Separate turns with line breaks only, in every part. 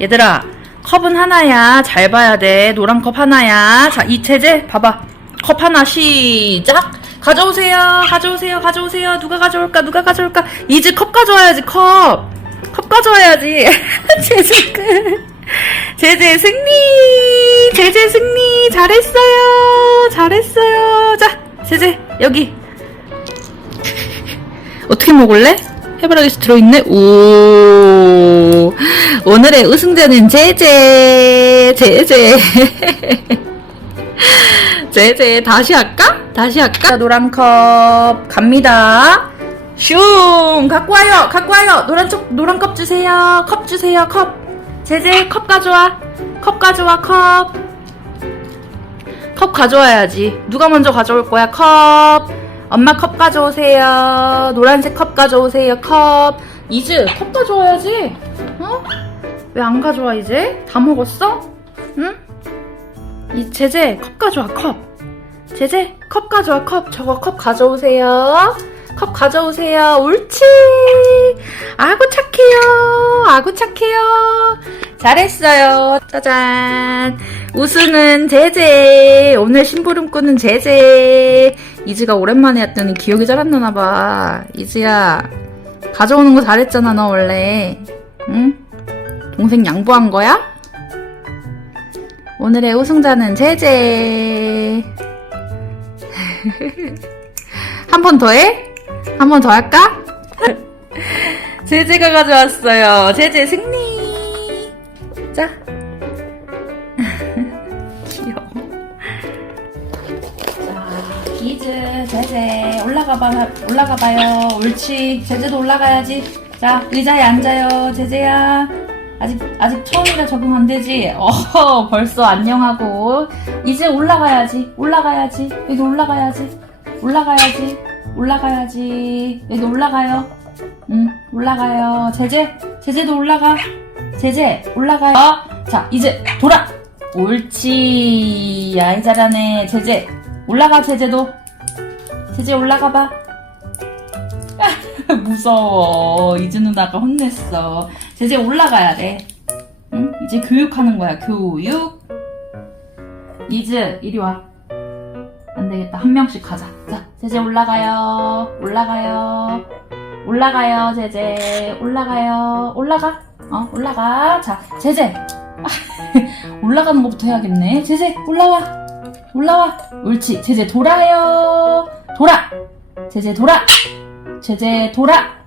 얘들아, 컵은 하나야. 잘 봐야 돼. 노란 컵 하나야. 자, 이채제, 봐봐. 컵 하나 시작. 가져오세요. 가져오세요. 가져오세요. 누가 가져올까? 누가 가져올까? 이제 컵 가져와야지, 컵. 컵 가져와야지. 제제 끝. 제제 승리. 제제 승리. 잘했어요. 잘했어요. 자, 제제, 여기. 어떻게 먹을래? 해바라기스 들어있네? 오. 오늘의 우승자는 제제. 제제. 제제. 다시 할까? 다시 할까? 노란 컵 갑니다. 슝! 갖고 와요! 갖고 와요! 노란 쪽, 노란 컵 주세요. 컵 주세요. 컵. 제제, 컵 가져와. 컵 가져와, 컵. 컵 가져와야지. 누가 먼저 가져올 거야? 컵. 엄마 컵 가져오세요. 노란색 컵 가져오세요. 컵. 이즈 컵 가져와야지. 어? 왜 안 가져와 이제? 다 먹었어? 응? 이 제제 컵 가져와 컵. 제제 컵 가져와 컵. 저거 컵 가져오세요. 컵 가져오세요. 옳지. 아구 착해요. 아구 착해요. 잘했어요. 짜잔. 우승은 제제. 오늘 심부름꾼은 제제. 이즈가 오랜만에 했더니 기억이 잘 안 나나 봐. 이즈야. 가져오는 거 잘했잖아, 너 원래. 응? 동생 양보한 거야? 오늘의 우승자는 제제. 한 번 더 해? 한 번 더 할까? 제제가 가져왔어요. 제제 승리. 자. 귀여워. 자, 이즈, 제제 올라가봐, 올라가봐요. 옳지. 제제도 올라가야지. 자, 의자에 앉아요. 제제야. 아직 아직 처음이라 적응 안 되지. 어, 벌써 안녕하고. 이제 올라가야지. 올라가야지. 여기 올라가야지. 올라가야지. 올라가야지. 여기 올라가요. 응, 올라가요. 제제, 제제도 올라가. 제제, 올라가요. 자, 이제 돌아. 옳지. 아이 잘하네. 제제, 올라가. 제제도. 제제 올라가 봐. 무서워. 이즈 누나가 혼냈어. 제제 올라가야 돼. 응? 이제 교육하는 거야. 교육. 이즈, 이리 와. 안 되겠다. 한 명씩 가자. 자, 제제 올라가요. 올라가요. 올라가요, 제제. 올라가요. 올라가. 어, 올라가. 자, 제제. 올라가는 것부터 해야겠네. 제제, 올라와. 올라와. 옳지. 제제 돌아요. 돌아. 제제 돌아. 제제 돌아.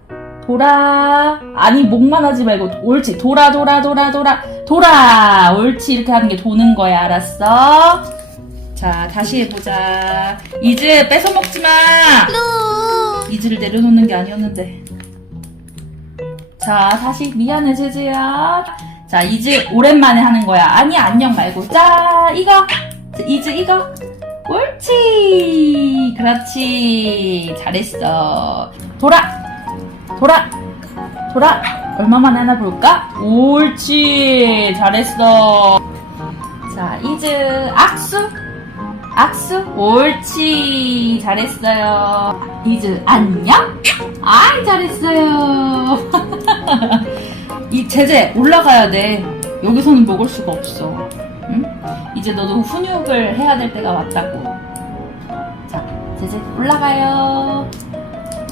돌아. 아니, 목만 하지 말고, 옳지. 돌아, 돌아, 돌아, 돌아. 돌아. 옳지. 이렇게 하는 게 도는 거야. 알았어? 자, 다시 해보자. 이즈, 뺏어 먹지 마! 이즈를 내려놓는 게 아니었는데. 자, 다시 미안해, 제즈야. 자, 이즈 오랜만에 하는 거야. 아니, 안녕 말고. 자, 이거. 자, 이즈, 이거. 옳지. 그렇지. 잘했어. 돌아. 돌아. 돌아. 얼마만에 하나 볼까? 옳지. 잘했어. 자, 이즈 악수. 악수. 옳지. 잘했어요. 이즈 안녕. 아이 잘했어요. 이 제재 올라가야 돼. 여기서는 먹을 수가 없어. 응? 이제 너도 훈육을 해야 될 때가 왔다고. 자, 제재 올라가요.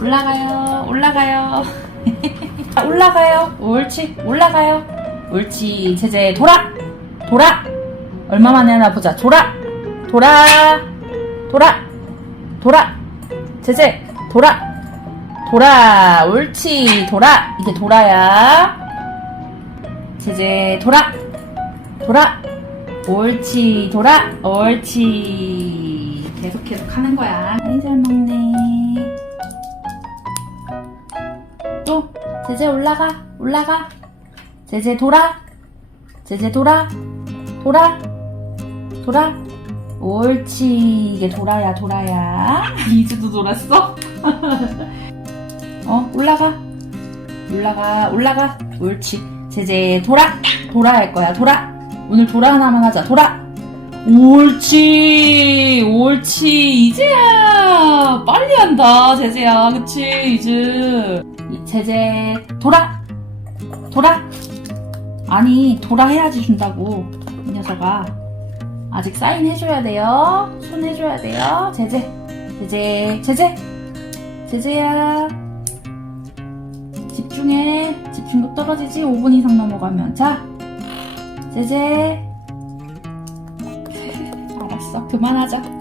올라가요. 올라가요. 올라가요. 옳지. 올라가요. 옳지. 제재 돌아. 돌아. 얼마 만에 하나 보자. 돌아. 돌아. 돌아. 돌아. 제재 돌아. 돌아. 옳지. 돌아. 이게 돌아야. 제재 돌아. 돌아. 옳지. 돌아. 옳지. 계속 계속 하는 거야. 아이 잘 먹네. 제재 올라가. 올라가. 제재 돌아. 제재 돌아. 돌아. 돌아. 옳지. 이게 돌아야 돌아야. 이즈도 돌았어? 어 올라가. 올라가 올라가. 옳지. 제재 돌아. 돌아 할 거야. 돌아. 오늘 돌아 하나만 하자. 돌아. 옳지. 옳지. 이제야. 빨리 한다. 제재야. 그치. 이즈. 이- 제재 돌아. 돌아. 아니 도라 해야지 준다고 이 녀석아. 아직 사인 해줘야 돼요. 손 해줘야 돼요. 제제 제제 제제 제제야. 집중해. 집중력 떨어지지. 5분 이상 넘어가면. 자 제제 알았어. 그만하자